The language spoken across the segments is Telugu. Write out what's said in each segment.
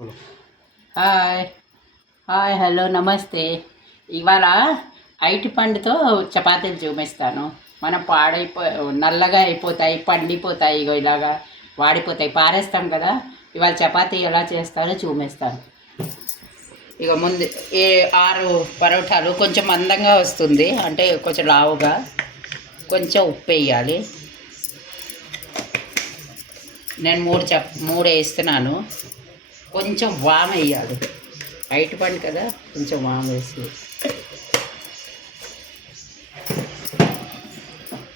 హాయ్ హాయ్ హలో నమస్తే. ఇవాళ అరటి పండుతో చపాతీలు చూపిస్తాను. మనం నల్లగా అయిపోతాయి, పండిపోతాయి, ఇగో ఇలాగా వాడిపోతాయి, పారేస్తాం కదా. ఇవాళ చపాతీ ఎలా చేస్తారో చూపిస్తాను. ఇక ముందు 6 పరోటాలు కొంచెం మందంగా వస్తుంది, అంటే కొంచెం లావుగా. కొంచెం ఉప్పు వేయాలి. నేను 3 వేస్తున్నాను. కొంచెం వామ్ వేయాలి, అరటి పండు కదా, కొంచెం వామ్ వేసి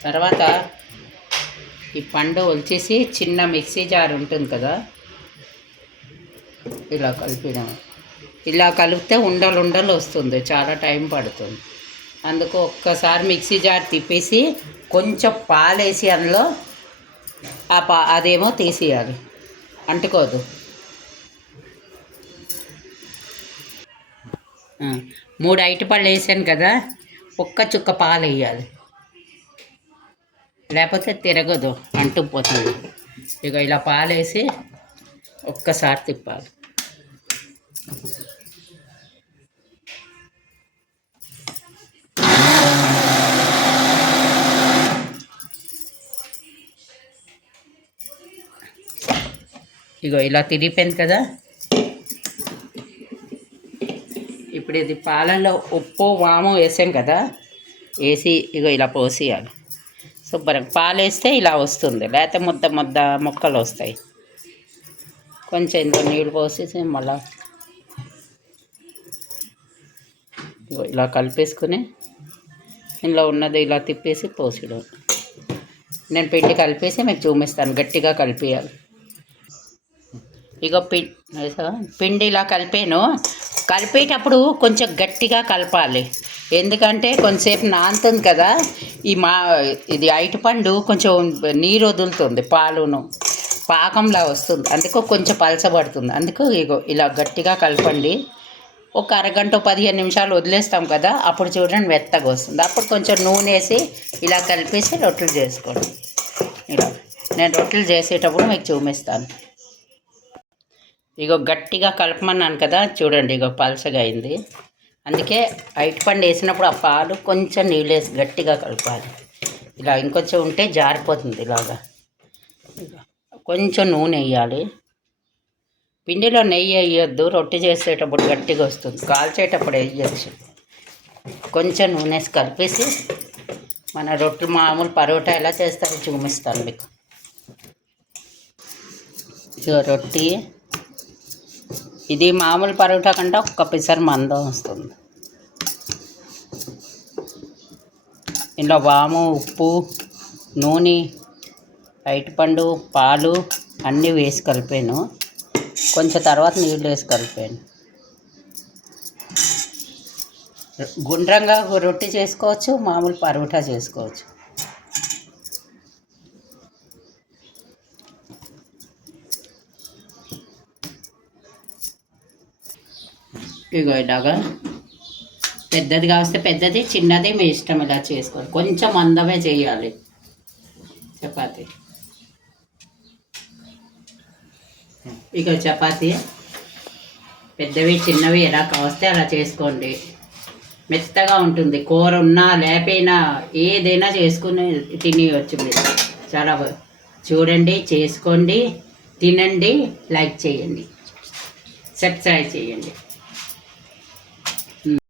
తర్వాత ఈ పండు వచ్చేసి చిన్న మిక్సీ జార్ ఉంటుంది కదా, ఇలా కలిపినాం. ఇలా కలిపితే ఉండలు వస్తుంది, చాలా టైం పడుతుంది. అందుకు ఒక్కసారి మిక్సీ జార్ తిప్పేసి కొంచెం పాలేసి అందులో అదేమో తీసేయాలి, అంటుకోదు. 3 అరటిపళ్ళు వేసాను కదా, ఒక్క చుక్క పాలు వేయాలి, లేకపోతే తిరగదు, అంటుకుపోతుంది. ఇక ఇలా పాలు వేసి ఒక్కసారి తిప్పాలి. ఇగో ఇలా తిరిగిపోయింది కదా. ఇప్పుడు ఇది పాలలో ఉప్పు వాము వేసాం కదా, వేసి ఇగో ఇలా పోసేయాలి శుభ్రంగా. పాలు వేస్తే ఇలా వస్తుంది, లేకపోతే ముద్ద ముక్కలు వస్తాయి. కొంచెం ఇందులో నీళ్ళు పోసేసి మళ్ళా ఇగో ఇలా కలిపేసుకుని ఇందులో ఉన్నది ఇలా తిప్పేసి పోసేయడం. నేను పిండి కలిపేసి మీకు చూపిస్తాను, గట్టిగా కలిపేయాలి. ఇగో పిండి ఇలా కలిపేటప్పుడు కొంచెం గట్టిగా కలపాలి, ఎందుకంటే కొంచెంసేపు నానుతుంది కదా. ఇది అరటిపండు కొంచెం నీరు వదులుతుంది, పాకంలా వస్తుంది, అందుకు కొంచెం పలచబడుతుంది. అందుకు ఇగో ఇలా గట్టిగా కలపండి. ఒక అరగంట 15 నిమిషాలు వదిలేస్తాం కదా, అప్పుడు చూడండి మెత్తగా వస్తుంది. అప్పుడు కొంచెం నూనె వేసి ఇలా కలిపేసి రొట్టెలు చేసుకోండి. ఇలా నేను రొట్టెలు చేసేటప్పుడు మీకు చూపిస్తాను. ఇగో గట్టిగా కలపమన్నాను కదా, చూడండి ఇగో పలసగా అయింది. అందుకే అరటిపండు వేసినప్పుడు ఆ పాలు కొంచెం నీళ్ళు వేసి గట్టిగా కలపాలి. ఇలా ఇంకొంచెం ఉంటే జారిపోతుంది. ఇలాగా కొంచెం నూనె వేయాలి. పిండిలో నెయ్యి వేయొద్దు, రొట్టె చేసేటప్పుడు గట్టిగా వస్తుంది, కాల్చేటప్పుడు వేయచ్చు. కొంచెం నూనె వేసి కలిపేసి మన రొట్టెలు మామూలు పరోటా ఎలా చేస్తారో చూపిస్తాను మీకు. ఇగో రొట్టె ఇది మామూలు పరోటా కంటే ఒక్క పిసర్ మందం వస్తుంది. ఇందులో వాము, ఉప్పు, నూనె, అరటిపండు, పాలు అన్నీ వేసి కలిపాను. కొంచెం తర్వాత నీళ్ళు వేసి కలిపాను. గుండ్రంగా రొట్టె చేసుకోవచ్చు, మామూలు పరోటా చేసుకోవచ్చు. ఇగో ఇలాగా పెద్దది కావస్తే పెద్దది, చిన్నది మీ ఇష్టం, ఇలా చేసుకోవాలి. కొంచెం మందమే చేయాలి చపాతీ. ఇక చపాతీ పెద్దవి చిన్నవి ఎలా కావస్తే అలా చేసుకోండి, మెత్తగా ఉంటుంది. కూర ఉన్నా లేకపోయినా ఏదైనా చేసుకుని తినేయచ్చు మీరు. చాలా చూడండి, చేసుకోండి, తినండి, లైక్ చేయండి, సబ్స్క్రైబ్ చేయండి.